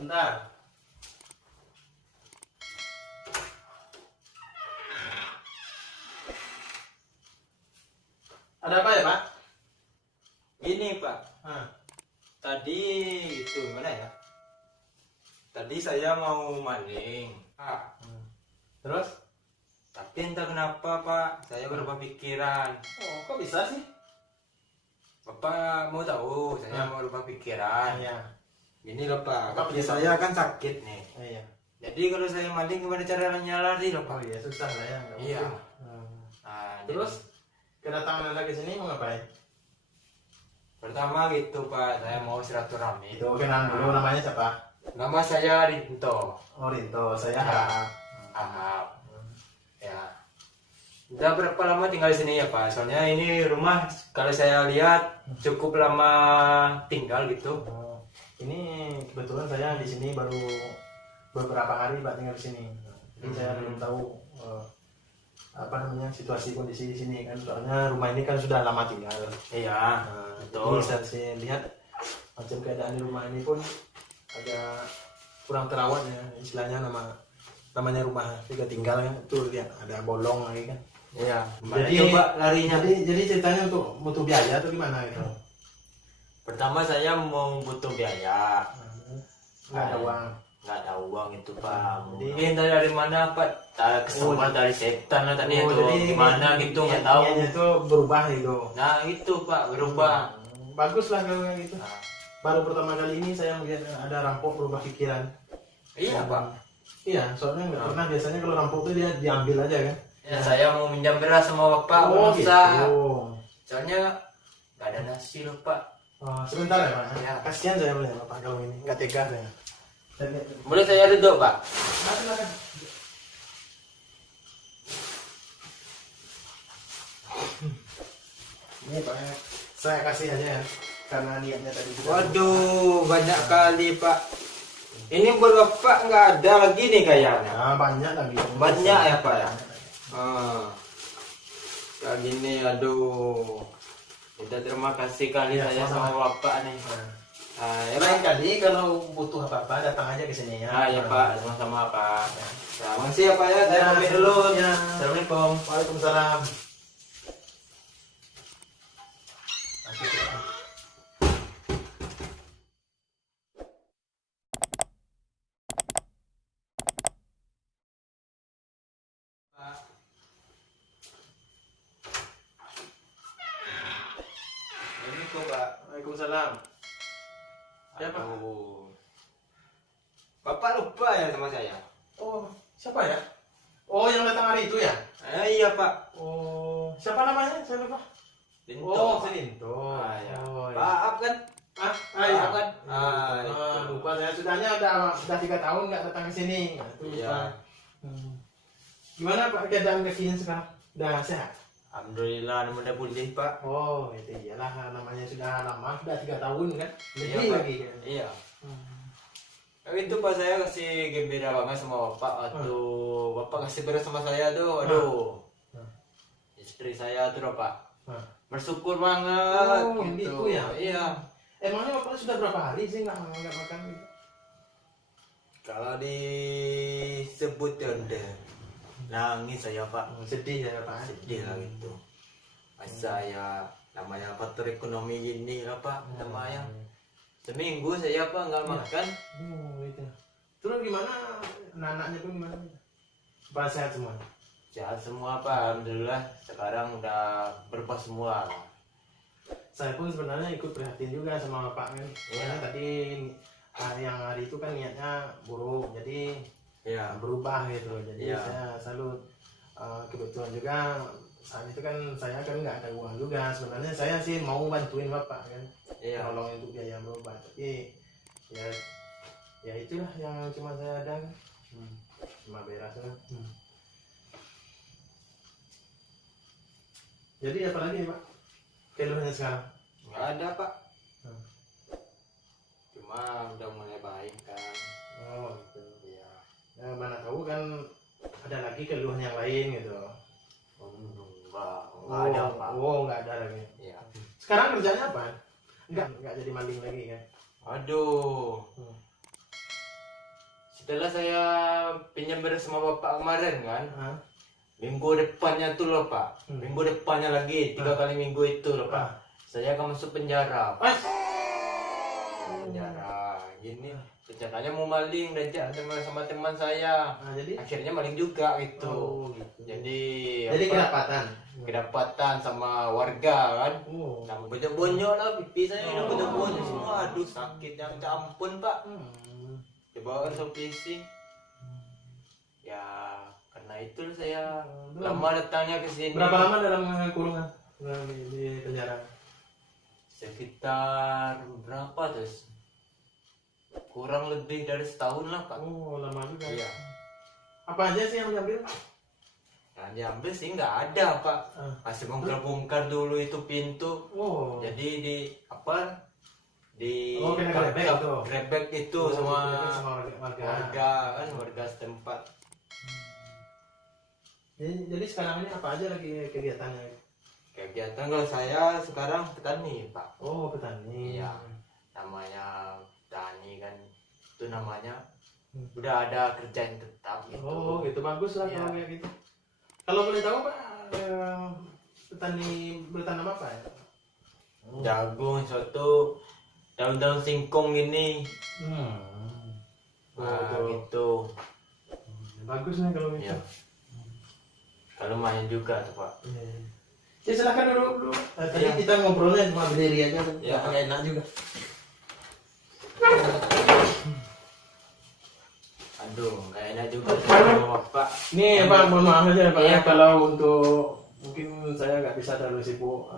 Bentar. Ada apa ya, Pak? Ini Pak, Hah. tadi itu gimana ya? Tadi saya mau maling, Pak. Terus? Tapi entah kenapa Pak, saya berubah pikiran. Oh, kok bisa sih? Bapak mau tahu, saya mau berubah pikiran. Iya. Ini loh Pak, Bapak kaki punya saya kan sakit nih. Iya. Jadi kalau saya maling gimana caranya lari loh Pak? Oh iya, susah lah ya. Nggak Iya. mungkin. Nah, Terus kedatangan Anda ke sini mau ngapain? pertama gitu Pak, saya mau silaturahmi. Itu kenalan dulu, namanya siapa? Nama saya Rinto. Oh, Rinto, saya Ya. Ahab. Ahab. Ya. Udah berapa lama tinggal di sini ya Pak? Soalnya ini rumah kalau saya lihat cukup lama tinggal gitu. Oh, ini kebetulan saya di sini baru beberapa hari Pak tinggal di sini. Jadi saya belum tahu apa namanya situasi kondisi di sini kan, soalnya rumah ini kan sudah lama tinggal. Iya, Nah, betul. ini saya lihat macam keadaan di rumah ini pun agak kurang terawat ya, istilahnya namanya rumah juga tinggal kan, tuh lihat ada bolong lagi kan. Iya. Jadi Coba larinya. jadi ceritanya untuk butuh biaya atau gimana gitu? Pertama saya mau butuh biaya. Nggak ada uang. Nggak ada uang itu Pak. Jadi- Mungkin dari mana Pak? Kesempatan dari setan lah tadi itu. jadi Gimana gitu nggak tahu. niatnya itu berubah gitu. Nah itu Pak berubah. Bagus lah kalau kayak gitu. Nah, Baru pertama kali ini saya melihat ada rampok berubah pikiran. iya Pak. Iya, soalnya nggak pernah, biasanya kalau rampok itu dia diambil aja kan. Ya, saya mau minjam beras sama Bapak. Oh Masa? gitu. Soalnya nggak ada nasi loh Pak. Oh, sebentar ya Pak. Ya. Kasihan saya melihat Bapak kalau ini, nggak tega saya. Boleh saya duduk Pak? Silakan. Ini Pak, saya kasih aja ya, karena niatnya tadi juga. Waduh, banyak kali Pak. Ini buat Bapak nggak ada lagi nih kayaknya. Nah, banyak lagi. Banyak ya, Pak, ya? Kayak gini, aduh. Udah terima kasih kali Ya, saya sama-sama. sama Bapak nih. Ya Pak. Lain kali kalau butuh apa-apa datang aja ke sini ya. Ya Pak, sama-sama Pak. Ya, makasih ya Pak ya, saya pamit dulu. Ya. Assalamualaikum. Waalaikumsalam. Assalamualaikum Pak. Waalaikumsalam. Siapa? Aduh. Bapak lupa ya sama saya? Oh, siapa ya? Oh, yang datang hari itu ya? Iya Pak. Oh, siapa namanya? Saya lupa. Linto. Oh, si Linto. Ya. Oh, iya. Maaf kan? Iya kan? Lupa saya, sudahnya udah 3 tahun nggak datang ke sini. Nah, itu lupa. Iya. Gimana Pak keadaan kakinya sekarang? Udah sehat? Alhamdulillah, udah pulih Pak. Oh, itu iyalah, namanya sudah lama, sudah 3 tahun kan? Lebih Pak. lagi. Iya. Itu Pak, saya kasih gembira banget sama Bapak waktu Bapak kasih beres sama saya tuh. Aduh. Istri saya tuh Pak. Bersyukur banget. Oh, gitu ya? Iya. Emangnya Bapak sudah berapa hari sih nggak makan gitu? Kalau disebut ya udah nangis saya Pak. Sedih ya Pak? Sedih lah gitu. Masa ya namanya faktor ekonomi gini lah Pak. Namanya seminggu saya Pak nggak makan. Oh, gitu. Terus gimana? Anak-anaknya pun gimana? Apa sehat semua? Sehat semua Pak. Alhamdulillah sekarang udah berubah semua. Saya pun sebenarnya ikut prihatin juga sama Bapak kan. Karena tadi yang hari itu kan niatnya buruk, jadi Iya. berubah gitu. Jadi Iya. saya selalu kebetulan juga saat itu kan saya kan nggak ada uang juga. Sebenarnya saya sih mau bantuin Bapak kan, Iya. nolongin untuk biaya berobat. Tapi ya itulah yang cuma saya ada kan. Cuma beras kan. Jadi apa lagi Pak keluhannya sekarang? Nggak ada Pak. Cuma udah mulai baik kan. Oh gitu. Iya. Ya, mana tahu kan ada lagi keluhan yang lain gitu. Enggak ada Pak. Oh, nggak ada lagi. Iya. Sekarang kerjanya apa? Nggak jadi maling lagi kan? Aduh. setelah saya pinjam beras sama bapak kemarin kan, Ah, minggu depannya tuh loh pak, minggu depannya lagi 3 kali minggu itu loh pak, saya akan masuk penjara. Pak. Penjara gini, rencananya mau maling diajak sama teman saya, jadi akhirnya maling juga gitu. oh gitu. Jadi Kedapatan. kedapatan sama warga kan. Oh. Nah, bonyok lah pipi saya udah bonyok semua. Aduh sakit yang ampun pak. Coba kan sopisi. Ya karena itu saya lama datangnya ke sini. Berapa lama dalam kurungan di penjara? Sekitar berapa terus? Kurang lebih dari setahun lah pak. Oh lama juga. Iya. Apa aja sih yang diambil? Nah diambil sih nggak ada pak. Ah. Masih bongkar-bongkar dulu itu pintu. Oh. Jadi di apa? Di kena grebek itu. grebek itu Oh, sama grebek sama warga. warga kan, warga setempat. Jadi sekarang ini apa aja lagi kegiatannya? Kegiatan kalau saya sekarang petani pak. Oh petani. Iya. Namanya petani kan, itu namanya udah ada kerjaan tetap gitu. Oh gitu, bagus lah Iya. kalau kayak gitu. Kalau boleh tahu pak, petani bertanam apa ya? Jagung, soto, daun-daun singkong gini. Nah, Oh, gitu. bagus nih kalau gitu. Iya. Kalau main juga tuh pak. Ya silakan dulu. Tadi Iya. kita ngobrolnya cuma berdiri aja, Iya. nggak enak juga. Aduh, nggak enak juga sama bapak. Nih Pak, mohon maaf aja Pak Iya. ya, kalau untuk mungkin saya nggak bisa terlalu sibuk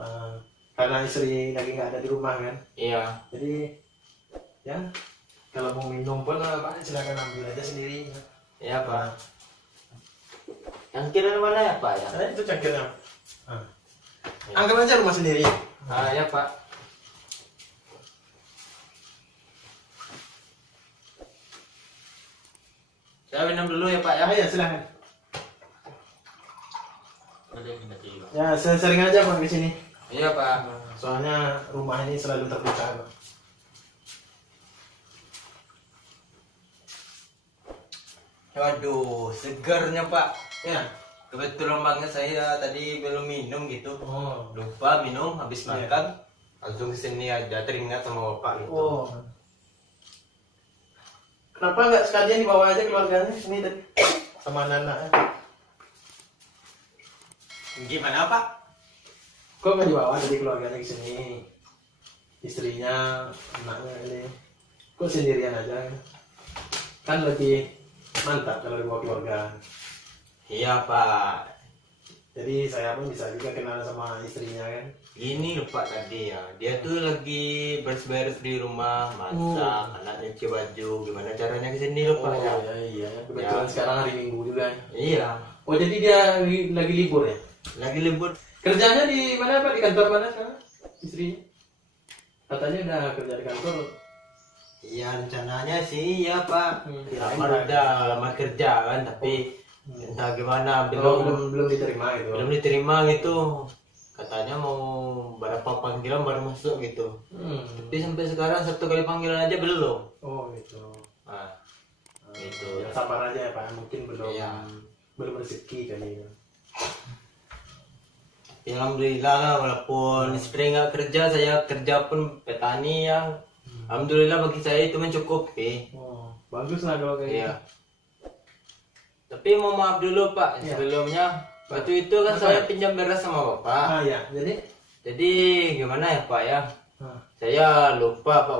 karena istri lagi nggak ada di rumah kan. Iya. Jadi ya kalau mau minum pun Pak silakan ambil aja sendiri. Iya pak. Yang kira mana ya pak ya? Nah, itu cangkirnya. Anggap aja rumah sendiri. Ah ya pak. Saya minum dulu ya pak ya. Ya silakan. Ada yang minum juga. Ya sering aja Pak ke sini. Iya pak. Soalnya rumah ini selalu terbuka Pak. Waduh, segarnya pak. Ya. Kebetulan banget saya tadi belum minum gitu. Oh. Lupa minum habis Iya. makan. Langsung kesini aja teringat sama bapak gitu. Oh. Kenapa nggak sekalian dibawa aja keluarganya ini tadi sama anak-anaknya? Gimana pak? Kok nggak dibawa jadi keluarganya ke sini? Istrinya, anaknya ini. Kok sendirian aja? Kan lebih mantap kalau dibawa keluarga. Iya pak. Jadi saya pun bisa juga kenal sama istrinya kan. Gini loh pak tadi ya, dia tuh lagi beres-beres di rumah, masak, anak nyuci baju, gimana caranya kesini loh pak ya? Iya. Kebetulan sekarang hari Minggu juga. Iya, Oh jadi dia lagi libur ya? lagi libur. Kerjanya di mana Pak? Di kantor mana sekarang? Istrinya? Katanya udah kerja di kantor. Iya rencananya sih iya pak. Kirain Udah lama kerja kan, tapi entah gimana belum diterima gitu. belum diterima gitu. Katanya mau berapa panggilan baru masuk gitu. Tapi sampai sekarang 1 kali panggilan aja belum. Oh gitu. Nah, gitu. Ya, sabar aja ya Pak, mungkin Iya. belum rezeki kali ya. Ya, alhamdulillah lah, walaupun istri nggak kerja, saya kerja pun petani yang alhamdulillah bagi saya itu mencukupi. Oh, bagus lah kalau kayak Iya. gitu. Tapi mau maaf dulu Pak, Iya. sebelumnya waktu itu kan Apa? saya pinjam beras sama Bapak. Ah ya, jadi Jadi gimana ya Pak ya? ah. Saya lupa Pak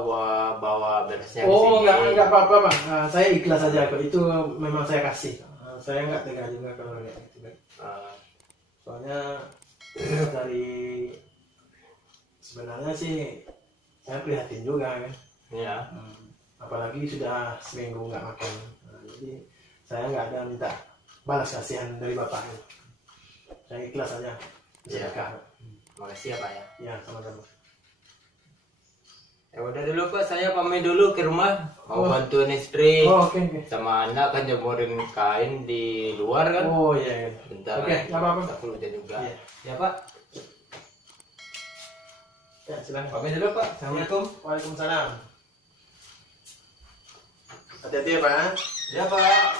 bawa berasnya ke Oh, sini. enggak apa-apa Pak. Saya ikhlas aja kok. Itu memang saya kasih. Saya nggak tega juga kalau kayak gitu kan. Ah, Soalnya dari sebenarnya sih saya prihatin juga kan. ya. Apalagi sudah seminggu nggak makan. Nah, jadi saya nggak ada minta balas kasihan dari bapak. Saya ikhlas aja. Iya. Sedekah. Makasih ya Pak ya. Ya sama-sama. Ya udah dulu Pak, saya pamit dulu ke rumah. Oh. Mau bantuin istri Oh, oke. sama anak kan jemurin kain di luar kan. Oh iya. Iya. Bentar. Oke, nggak apa-apa. Tak perlu juga. Iya. Ya Pak. Ya silakan. Pamit dulu Pak. Assalamualaikum. Waalaikumsalam. Hati-hati ya Pak. Ya Pak.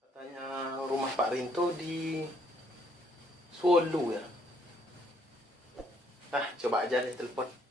Katanya rumah Pak Rinto di Solo ya. Ah, coba aja deh telepon.